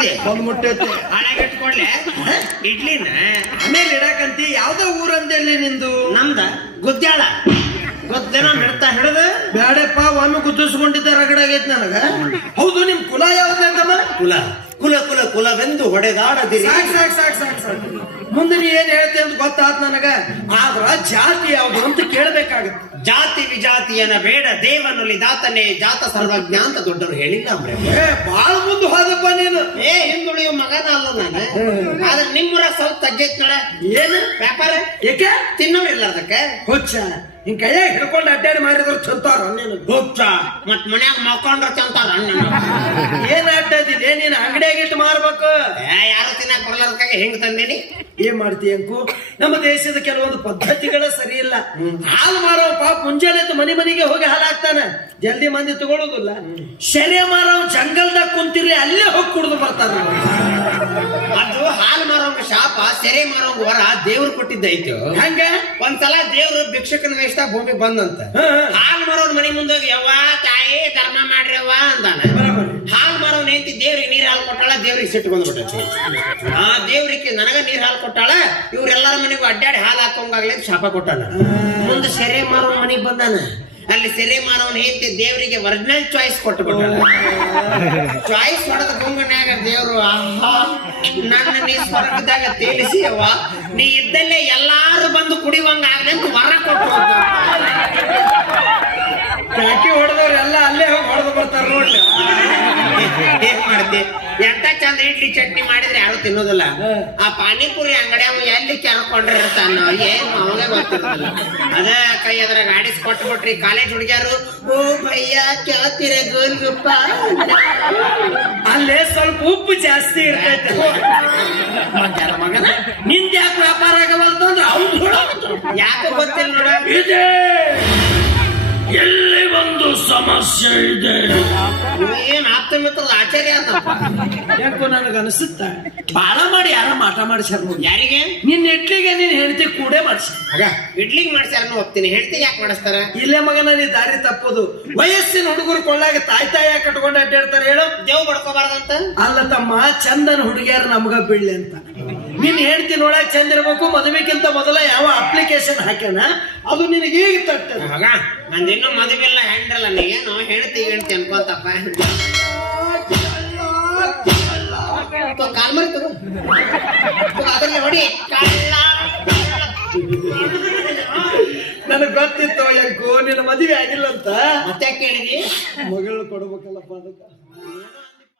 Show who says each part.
Speaker 1: ತಿಂದೆ.
Speaker 2: ಬಂದ್ ಮುಟ್ಟೈತಿ
Speaker 1: ಹಳಾಗ ಇಟ್ಕೊಡ್ಲೆ ಇಡ್ಲಿನ.
Speaker 2: ಆಮೇಲೆ ಇಡಕಂತಿ ಯಾವ್ದೋ ಊರಂದಲ್ಲಿ ನಿಂದು?
Speaker 1: ನಮ್ದ ಗುದ್ದಾಳ ಗೊತ್ತೇನ ಹಿಡ್ತಾ ಹಿಡದ?
Speaker 2: ಬ್ಯಾಡಪ್ಪ ಒಮ್ಮೆ ಗುದ್ದಿಸ್ಕೊಂಡಿದ್ದ ರಗಡಾಗೈತ್ ನನಗ. ಹೌದು ನಿಮ್ ಕುಲ ಯಾವ್ದಂತಮ್ಮ
Speaker 1: ಕುಲ. ಕುಲ ಕುಲ ಕುಲವೆಂದು ಹೊಡೆದಾಡದಿರಿ.
Speaker 2: ಸಾಕ್ ಸಾಕ್ ಸಾಕ್ ಸಾಕ್ ಸಾಕ್. ಮುಂದೆ ನೀ ಏನ್ ಹೇಳ್ತಿ ಅಂತ ಗೊತ್ತಾತ್ ನನಗ. ಆದ್ರ ಜಾತಿ ಯಾವ್ದು ಅಂತ ಕೇಳ್ಬೇಕಾಗತ್ತೆ.
Speaker 1: ಜಾತಿ ವಿಜಾತಿಯನ ಬೇಡ ದೇವನಲ್ಲಿ ದಾತನೇ ಜಾತ ಸರ್ವಜ್ಞ ಅಂತ ದೊಡ್ಡವರು ಹೇಳಿಲ್ಲ ಅಂಬ್ರೆ
Speaker 2: ಏ ಬಾಳ ಮುಂದೆ ಹೋದಪ್ಪ
Speaker 1: ಏ ಹಿಂದುಳಿಯೋ ಮಗನ ಅಲ್ಲ ನಾನು. ಆದ್ರೆ ನಿಮ್ಮೂರ ಸ್ವಲ್ಪ ತಗ್ಗೈತ್ ನಡ.
Speaker 2: ಏನು?
Speaker 1: ವ್ಯಾಪಾರ?
Speaker 2: ಏಕೆ?
Speaker 1: ತಿನ್ನೋರಿಲ್ಲ ಅದಕ್ಕೆ.
Speaker 2: ಹುಚ್ಚ. ಹಿಂಗ್ ಕೈಯಾಗ ಹಿಡ್ಕೊಂಡು ಅಡ್ಡಾಡಿ ಮಾಡಿದ್ರು ಚಂತಾರ ನೀನು
Speaker 1: ಹುಚ್ಚ. ಮತ್ ಮನ್ಯಾಗ ಮಕ್ಕೊಂಡ್ರ ಚಂತಾರ ಅಣ್ಣ
Speaker 2: ಏನ್ ಅಡ್ಡದಿಲ್ಲ ನೀನ್ ಅಂಗಡಿಯಾಗ ಇಟ್ಟು ಮಾರ್ಬೇಕು?
Speaker 1: ಯಾರು ತಿನ್ನಕ್ ಬರ್ಲಾರ್ದಕ್ಕಾಗಿ ಹೆಂಗ್ ತಂದೇನಿ?
Speaker 2: ಏನ್ ಮಾಡ್ತೀಯ ಅಂಕು? ನಮ್ಮ ದೇಶದ ಕೆಲವೊಂದು ಪದ್ಧತಿಗಳ ಸರಿ ಇಲ್ಲ. ಹಾಲು ಮಾರೋ ಪಾಪ ಮುಂಜಾನೆ ಮನೆ ಮನೆಗೆ ಹೋಗಿ ಹಾಲು ಹಾಕ್ತಾನ. ಜಲ್ದಿ ಮಂದಿ ತಗೊಳ್ಳೋದಿಲ್ಲ ಶೆರೆ ಮಾರೋ ಹೋಗಿ ಕುಡಿದು ಬರ್ತಾರ
Speaker 1: ಅದು ಹಾಲು ಮಾರೋಂಗ ಶಾಪ ಸೆರೆ ಮಾರೋಂಗ ವರ ದೇವ್ರು ಕೊಟ್ಟಿದ್ದೈತು
Speaker 2: ಹಂಗ?
Speaker 1: ಒಂದ್ಸಲ ದೇವ್ರು ಭಿಕ್ಷಕನ ವೇಷ ಭೂಮಿಗೆ ಬಂದಂತ. ಹಾಲು ಮಾರೋನ್ ಮನೆ ಮುಂದೋಗಿ ಯವ್ವ ತಾಯಿ ಧರ್ಮ ಮಾಡ್ರವ್ವ ಅಂದಾನ. ಹಾಲು ಮಾರೋನ್ ಐತಿ ದೇವ್ರಿಗೆ ನೀರ್ ಹಾಲು ಕೊಟ್ಟಾಳ ದೇವ್ರಿಗೆ ಸಿಟ್ಟು ಬಂದ್ಬಿಟ್ಟೈತಿ. ಆ ದೇವ್ರಿಗೆ ನನಗ ನೀರ್ ಹಾಲು ಕೊಟ್ಟಾಳ ಇವ್ರೆಲ್ಲರ ಮನೆಗೂ ಅಡ್ಡಾಡಿ ಹಾಲು ಹಾಕೋಂಗಾಗ್ಲಿ ಶಾಪ ಕೊಟ್ಟಾನ. ಮುಂದೆ ಸೆರೆ ಮಾರೋನ್ ಮನೆಗೆ ಬಂದಾನ. ಅಲ್ಲಿ ಸೆರೆ ಮಾಡೋನ್ ಹೆಂಡತಿ ದೇವರಿಗೆ ಒರಿಜಿನಲ್ ಚಾಯ್ಸ್ ಕೊಟ್ಟು ಚಾಯ್ಸ್ ಹೊಡೆದ ಗುಂಗನ್ಯಾಗ ದೇವ್ರು, ಆಹಾ, ನನ್ನ ನೀ ಸ್ವರ್ಗದಾಗ ತೇಲಿಸಿ ಅವ ನೀ ಇದ್ದಲ್ಲೇ ಎಲ್ಲಾರು ಬಂದು ಕುಡಿಯುವಂಗ ಆಗ್ಲಿ ಅಂತ ವರ ಕೊಟ್ಟು
Speaker 2: ಟಾಕಿ ಹೊಡೆದವ್ರು ಎಲ್ಲ ಅಲ್ಲೇ ಹೋಗಿ ಹೊಡೆದು ಬರ್ತಾರ ನೋಡ್ರಿ
Speaker 1: ಏನ್ ಮಾಡ್ತಿ ಎಂತ ಚಂದ ಇಡ್ಲಿ ಚಟ್ನಿ ಮಾಡಿದ್ರೆ ಯಾರು ತಿನ್ನೋದಿಲ್ಲ. ಆ ಪಾನಿಪುರಿ ಅಂಗಡಿ ಅವ್ ಎಲ್ಲಿ ಕೆರ್ಕೊಂಡಿರ್ತಾನ ಏನು ಅವಾಗ ಗೊತ್ತಿರೋದಿಲ್ಲ. ಅದ ಕೈ ಅದ್ರ ಗಾಡಿ ಕೊಟ್ಬಿಟ್ರಿ. ಕಾಲೇಜ್ ಹುಡುಗಿಯರು ಓ ಭಯ್ಯ ಕೇಳ್ತೀರ ಗೋಲ್ಗುಪ್ಪ.
Speaker 2: ಅಲ್ಲೇ ಸ್ವಲ್ಪ ಉಪ್ಪು ಜಾಸ್ತಿ ಇರ್ತೈತೆ. ಮಗನ? ನಿಂದ ಯಾಕೆ ವ್ಯಾಪಾರ ಆಗವಲ್ತಂದ್ರೆ ಅವ್ನು
Speaker 1: ಯಾಕೆ ಗೊತ್ತಿಲ್ಲ ನೋಡ.
Speaker 2: ಇದೆ. ಎಲ್ಲಿ ಸಮಸ್ಯೆ ಇದೆ
Speaker 1: ಏನ್ ಮಿತ್ರದ ಆಚಾರ್ಯ
Speaker 2: ಯಾಕೋ ನನಗೆ ಅನಿಸುತ್ತ ಬಾಳ ಮಾಡಿ ಯಾರ ಮಾಟ ಮಾಡಿಸ್ಯಾರ ನೋಡಿ.
Speaker 1: ಯಾರಿಗೆ?
Speaker 2: ನಿನ್ನ ಇಡ್ಲಿಗೆ ನೀನ್ ಹೆಂಡತಿ ಕೂಡೆ ಮಾಡಿಸ
Speaker 1: ಇಡ್ಲಿಗೆ ಮಾಡ್ಸ್ಯಾರ ಹೋಗ್ತೀನಿ ಹೆಂಡತಿ ಯಾಕೆ ಮಾಡಿಸ್ತಾರ?
Speaker 2: ಇಲ್ಲೇ ಮಗನ ನೀ ದಾರಿ ತಪ್ಪೋದು. ವಯಸ್ಸಿನ ಹುಡುಗರು ಕೊಳ್ಳಾಗ ತಾಯಿ ತಾಯ ಕಟ್ಕೊಂಡು ಅಡ್ಡಾಡ್ತಾರೆ ಹೇಳು.
Speaker 1: ದೇವ್ ಬಡ್ಕೋಬಾರ್ದಂತ?
Speaker 2: ಅಲ್ಲ ತಮ್ಮ ಚಂದನ ಹುಡುಗಿಯರು ನಮ್ಗ ಬೀಳ್ಲಿ ಅಂತ. ನಿನ್ ಹೆಂಡತಿ ನೋಡಕ್ ಚಂದ ಇರ್ಬೇಕು ಮದುವೆಕ್ಕಿಂತ ಮೊದಲ ಯಾವ ಅಪ್ಲಿಕೇಶನ್ ಹಾಕ್ಯಾನ? ಅದು ನಿನಗೆ ಈಗ ತಟ್ಟ
Speaker 1: ಮಗ ನಂದಿನ್ನೂ ಮದುವೆಲ್ಲ ಹೆಂಡ್ರಲ್ಲ ನೀನು ಹೆಂಡತಿ ಹೆಂಡತಿ ಅನ್ಕೊಂತಪ್ಪ? ತಗೋ. ಅದ್ರಲ್ಲಿ ಹೊಡಿ. ಕಳ್ಳ
Speaker 2: ನನಗ್ ಗೊತ್ತಿತ್ತು ಯಾಕೋ ನಿನ್ನ ಮದುವೆ ಆಗಿಲ್ಲ ಅಂತ.
Speaker 1: ಮತ್ತೆ ಕೇಳಿದಿ?
Speaker 2: ಮಗಳು ಕೊಡ್ಬೇಕಲ್ಲಪ್ಪ ಅದಕ್ಕೆ.